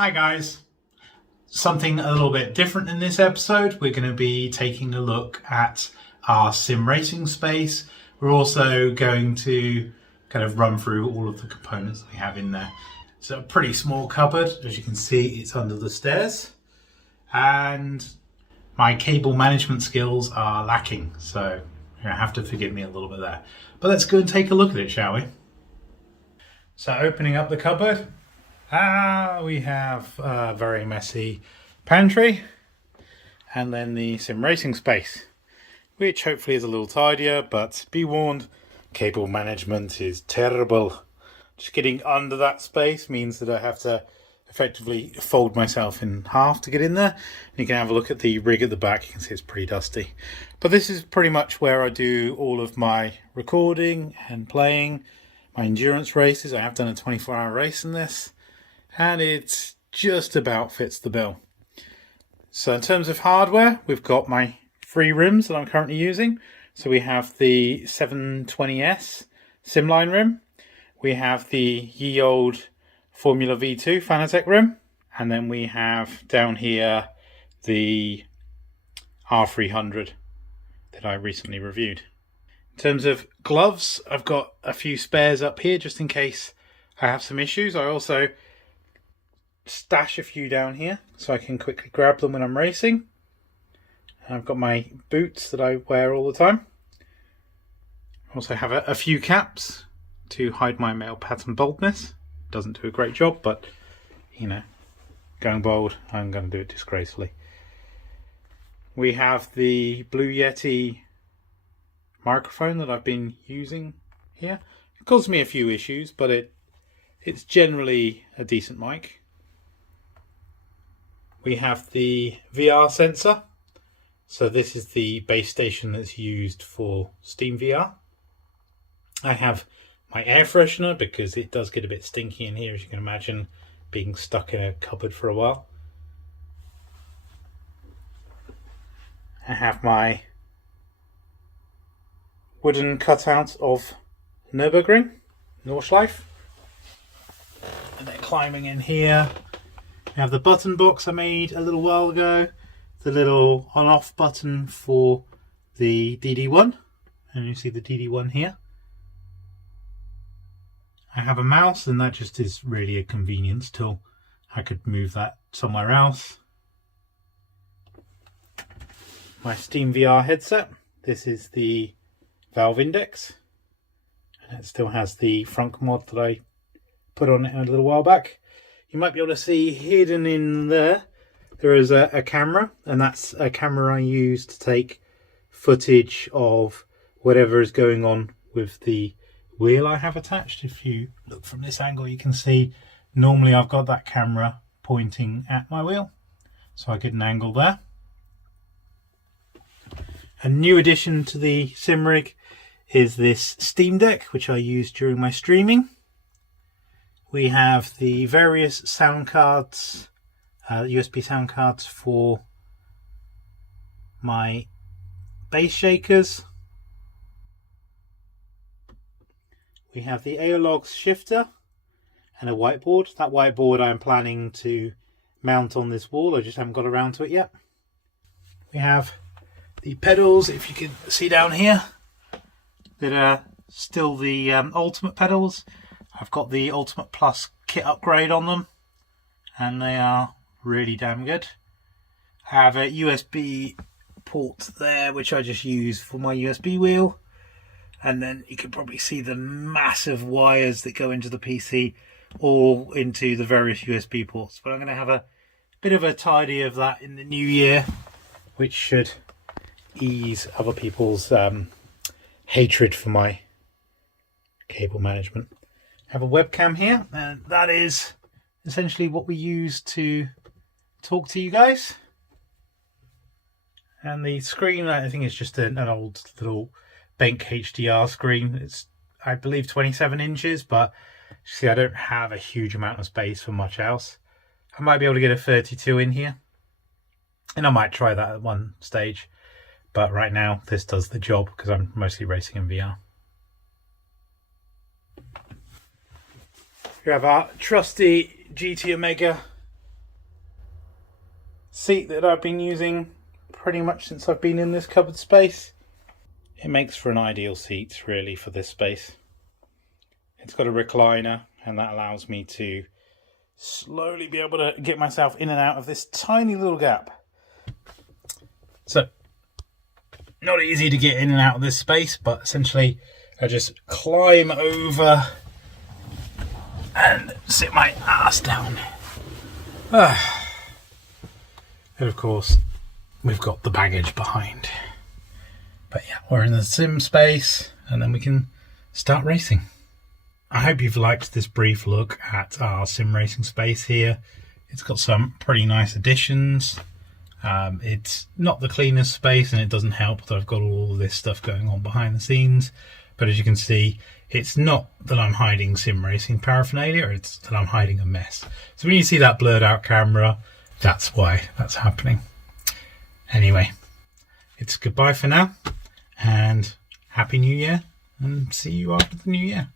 Hi guys. Something a little bit different in this episode. We're going to be taking a look at our sim racing space. We're also going to kind of run through all of the components that we have in there. It's a pretty small cupboard. As you can see, it's under the stairs. And my cable management skills are lacking, so you're going to have to forgive me a little bit there. But let's go and take a look at it, shall we? So opening up the cupboard, we have a very messy pantry and then the sim racing space, which hopefully is a little tidier, but be warned, cable management is terrible. Just getting under that space means that I have to effectively fold myself in half to get in there. And you can have a look at the rig at the back. You can see it's pretty dusty. But this is pretty much where I do all of my recording and playing, my endurance races. I have done a 24-hour race in this, and it just about fits the bill. So in terms of hardware, we've got my 3 rims that I'm currently using. So we have the 720S Simline rim. We have the ye old Formula V2 Fanatec rim. And then we have down here the R300 that I recently reviewed. In terms of gloves, I've got a few spares up here just in case I have some issues. I also stash a few down here so I can quickly grab them when I'm racing. And I've got my boots that I wear all the time. I also have a few caps to hide my male pattern baldness. Doesn't do a great job, but you know, going bald, I'm going to do it disgracefully. We have the Blue Yeti microphone that I've been using here. It caused me a few issues, but it's generally a decent mic. We have the VR sensor. So this is the base station that's used for Steam VR. I have my air freshener because it does get a bit stinky in here, as you can imagine, being stuck in a cupboard for a while. I have my wooden cutout of Nürburgring, Nordschleife. And then climbing in here, we have the button box I made a little while ago, the little on-off button for the DD1, and you see the DD1 here. I have a mouse, and that just is really a convenience tool. I could move that somewhere else. My Steam VR headset. This is the Valve Index, and it still has the frunk mod that I put on it a little while back. You might be able to see hidden in there, there is a camera, and that's a camera I use to take footage of whatever is going on with the wheel I have attached. If you look from this angle, you can see normally I've got that camera pointing at my wheel, so I get an angle there. A new addition to the sim rig is this Steam Deck, which I use during my streaming. We have the various sound cards, USB sound cards for my bass shakers. We have the Aiologs shifter and a whiteboard. That whiteboard I'm planning to mount on this wall. I just haven't got around to it yet. We have the pedals, if you can see down here, that are still the Ultimate pedals. I've got the Ultimate Plus kit upgrade on them, and they are really damn good. I have a USB port there, which I just use for my USB wheel. And then you can probably see the massive wires that go into the PC, all into the various USB ports. But I'm going to have a bit of a tidy of that in the new year, which should ease other people's hatred for my cable management. I have a webcam here, and that is essentially what we use to talk to you guys. And the screen, I think, is just an old little Bank HDR screen. It's, I believe, 27 inches, but see, I don't have a huge amount of space for much else. I might be able to get a 32 in here, and I might try that at one stage, but right now this does the job because I'm mostly racing in VR. We have our trusty GT Omega seat that I've been using pretty much since I've been in this cupboard space. It makes for an ideal seat really for this space. It's got a recliner and that allows me to slowly be able to get myself in and out of this tiny little gap. So, not easy to get in and out of this space, but essentially I just climb over and sit my ass down. And of course, we've got the baggage behind. But yeah, we're in the sim space and then we can start racing. I hope you've liked this brief look at our sim racing space here. It's got some pretty nice additions. It's not the cleanest space and it doesn't help that I've got all this stuff going on behind the scenes. But as you can see, it's not that I'm hiding sim racing paraphernalia, it's that I'm hiding a mess. So when you see that blurred out camera, that's why that's happening. Anyway, it's goodbye for now and Happy New Year and see you after the New Year.